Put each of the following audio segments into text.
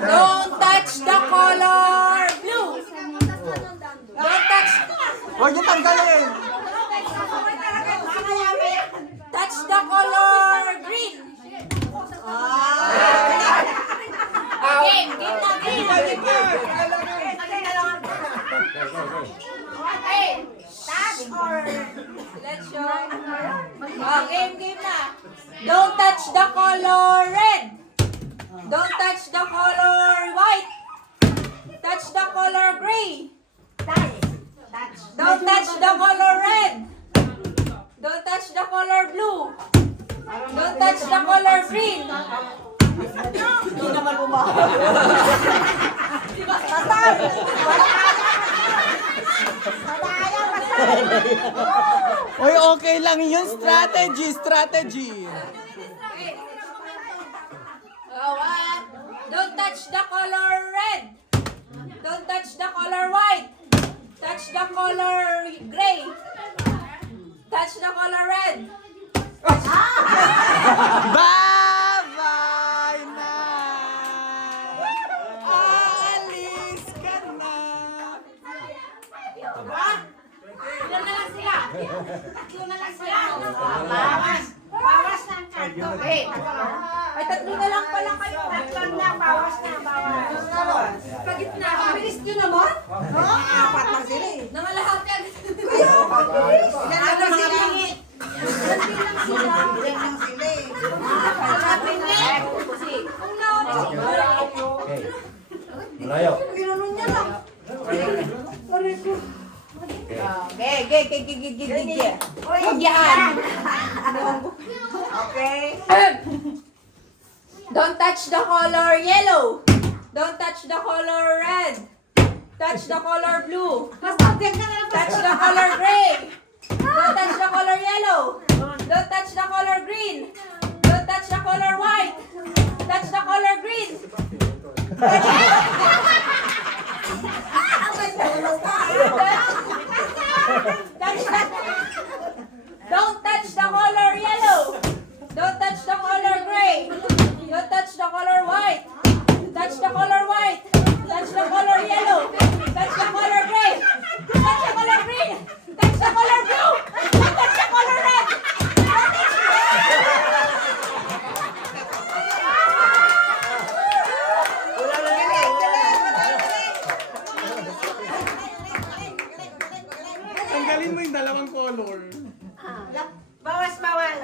Don't touch the color blue. Don't touch. Huwag niyo tanggalin. Touch the color green. Game na, game. Touch or selection. Game na. Don't touch the color red. Don't touch the color white. Touch the color gray. Don't touch the color red. Don't touch the color blue. Don't touch the color green. Hindi naman umahal. Oy, okay lang yun. Strategy. Don't touch the color red. Don't touch the color white. Touch the color gray. Touch the color red. Bye-bye na. Alis ka na. Ilan na lang sila? Tatlo na lang sila. Bawas na ang kanto. Ay, tatlo na lang pala kayo. Tatlo na, bawas na, bawas. Sa gitna. Bilis nyo naman. Apat lang sila eh. Nangalahati agad. Ilan lang sila? Ilan lang sila eh. Ang naon. Malayo. Ginanon niya lang. Huwag yan. Okay. Don't touch the color yellow. Don't touch the color red. Touch the color blue. Touch the color gray. Don't touch the color yellow. Don't touch the color green. Don't touch the color white. Touch the color green. Don't touch the color yellow. Don't touch the color gray. Don't touch the color white. Touch the color white. Touch the color yellow. Touch the color gray. Touch the color green. Touch the color blue. Touch the color red. Tanggalin mo yung dalawang color. Bawas, bawas.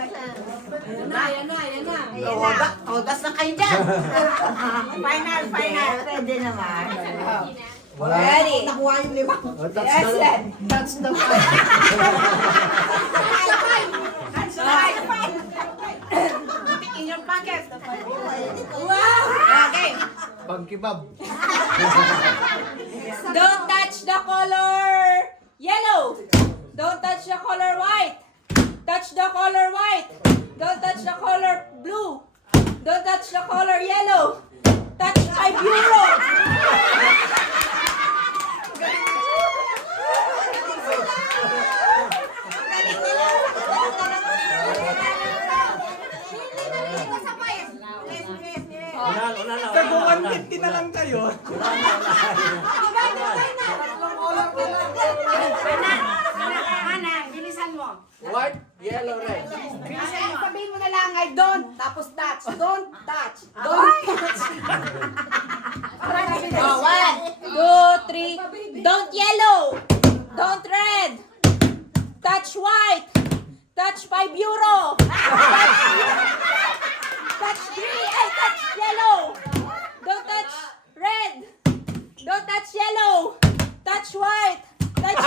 Yan na. Odas na kayo dyan. Final. Pwede naman. Ready? Nakuha yung lima. Yes, then. Touch the fire. In your pocket. Wow! Okay. Pagkibab. Don't touch the color yellow. Don't touch the color white. Touch the color white. Don't touch the color blue. Don't touch the color yellow. Touch my bureau. Tago 150 na lang kayo. Hana, bilisan mo. White, yellow, red. Sabihin mo na lang ay don't, tapos touch. Don't touch. Don't touch. Oh, 1, 2, 3. Don't yellow. Don't red. Touch white. Touch my bureau. Touch green. Touch yellow. Don't touch red. Don't touch yellow. Touch white. Touch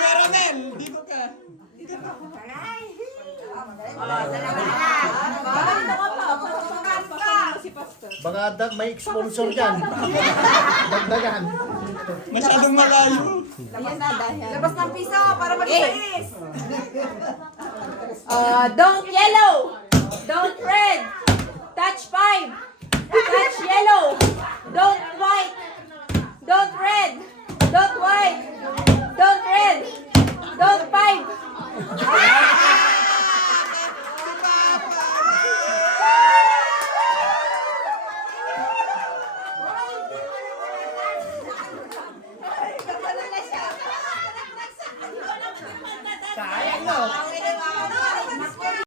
Meronel, dito ka. Baka may sponsor dyan. Dagdagan. Masyadong malayo. Labas ng piso para mag-iis. Don't yellow. Don't red. Touch 5. Touch yellow. Don't white. Don't red. Don't white. Sino?